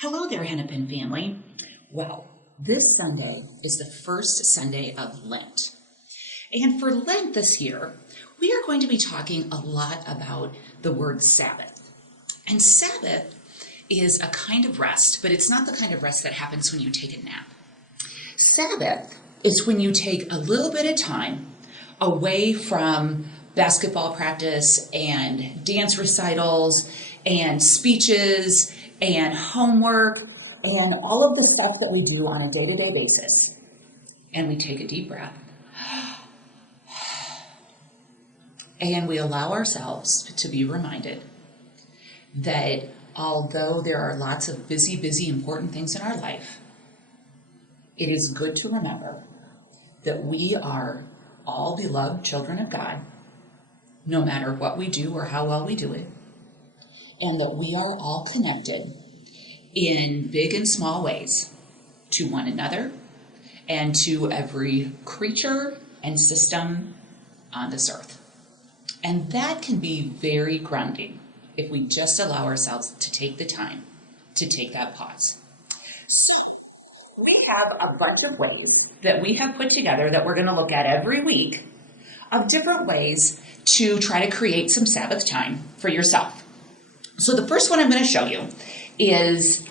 Hello there, Hennepin family. Well, this Sunday is the first Sunday of Lent. And for Lent this year, we are going to be talking a lot about the word Sabbath. And Sabbath is a kind of rest, but it's not the kind of rest that happens when you take a nap. Sabbath is when you take a little bit of time away from basketball practice and dance recitals and speeches and homework and all of the stuff that we do on a day-to-day basis. And we take a deep breath. And we allow ourselves to be reminded that although there are lots of busy, important things in our life, it is good to remember that we are all beloved children of God, no matter what we do or how well we do it, and that we are all connected in big and small ways to one another and to every creature and system on this earth. And that can be very grounding if we just allow ourselves to take the time to take that pause. So we have a bunch of ways that we have put together that we're going to look at every week of different ways to try to create some Sabbath time for yourself. So the first one I'm going to show you is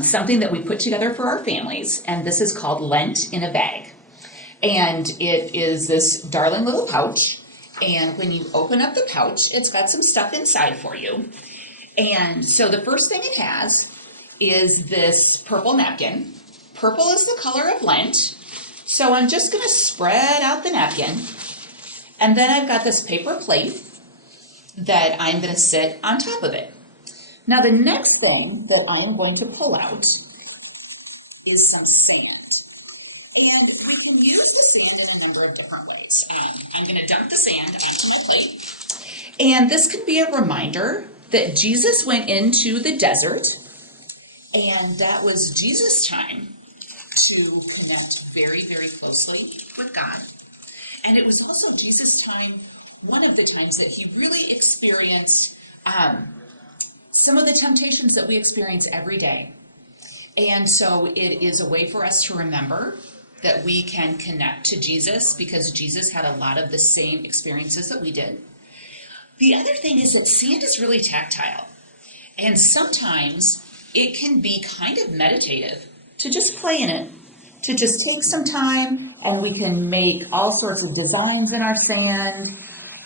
something that we put together for our families, and this is called Lent in a Bag. And it is this darling little pouch, and when you open up the pouch, it's got some stuff inside for you. And so the first thing it has is this purple napkin. Purple is the color of Lent, so I'm just going to spread out the napkin, and then I've got this paper plate that I'm going to sit on top of it. Now the next thing that I am going to pull out is some sand. And we can use the sand in a number of different ways. I'm going to dump the sand onto my plate. And this could be a reminder that Jesus went into the desert, and that was Jesus' time to connect very, very closely with God. And it was also Jesus' time, one of the times that he really experienced some of the temptations that we experience every day. And so it is a way for us to remember that we can connect to Jesus because Jesus had a lot of the same experiences that we did. The other thing is that sand is really tactile. And sometimes it can be kind of meditative to just play in it, to just take some time, and we can make all sorts of designs in our sand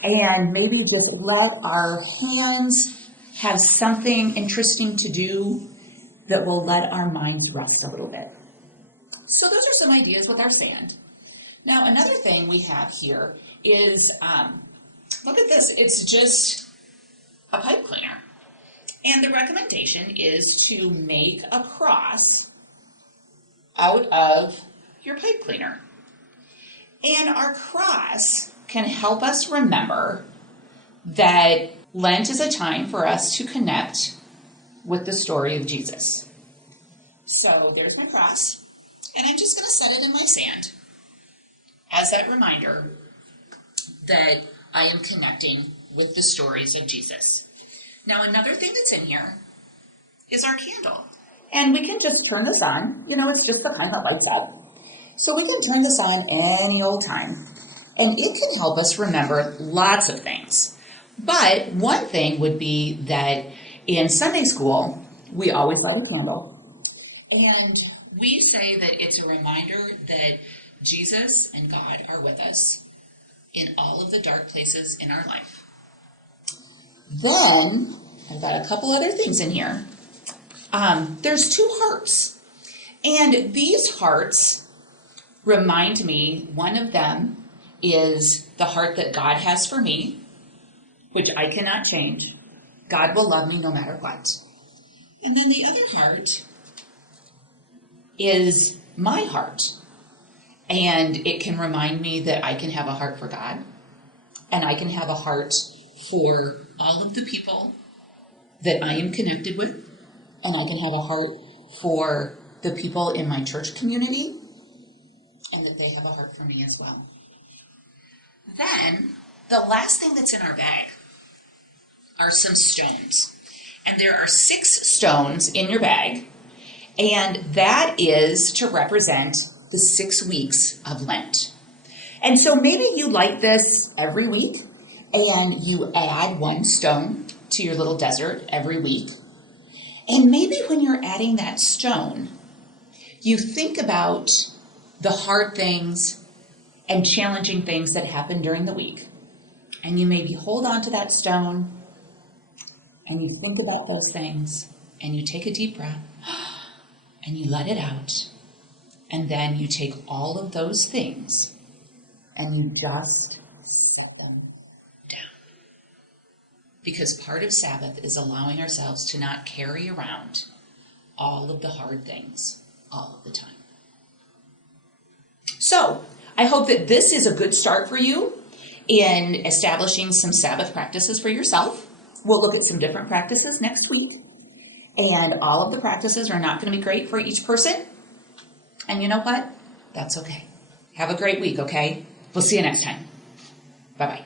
and maybe just let our hands have something interesting to do that will let our minds rest a little bit. So those are some ideas with our sand. Now another thing we have here is, look at this, it's just a pipe cleaner. And the recommendation is to make a cross out of your pipe cleaner. And our cross can help us remember that Lent is a time for us to connect with the story of Jesus. So there's my cross, and I'm just going to set it in my sand as that reminder that I am connecting with the stories of Jesus. Now another thing that's in here is our candle. And we can just turn this on. You know, it's just the kind that lights up. So we can turn this on any old time. And it can help us remember lots of things. But one thing would be that in Sunday school, we always light a candle. And we say that it's a reminder that Jesus and God are with us in all of the dark places in our life. Then, I've got a couple other things in here. There's two hearts. And these hearts remind me, one of them is the heart that God has for me, which I cannot change. God will love me no matter what. And then the other heart is my heart. And it can remind me that I can have a heart for God. And I can have a heart for all of the people that I am connected with. And I can have a heart for the people in my church community. And that they have a heart for me as well. Then, the last thing that's in our bag are some stones. And there are 6 stones in your bag. And that is to represent the 6 weeks of Lent. And so maybe you light this every week and you add 1 stone to your little desert every week. And maybe when you're adding that stone, you think about the hard things and challenging things that happen during the week. And you maybe hold on to that stone and you think about those things and you take a deep breath and you let it out. And then you take all of those things and you just set them down. Because part of Sabbath is allowing ourselves to not carry around all of the hard things all of the time. So, I hope that this is a good start for you in establishing some Sabbath practices for yourself. We'll look at some different practices next week. And all of the practices are not going to be great for each person. And you know what? That's okay. Have a great week, okay? We'll see you next time. Bye-bye.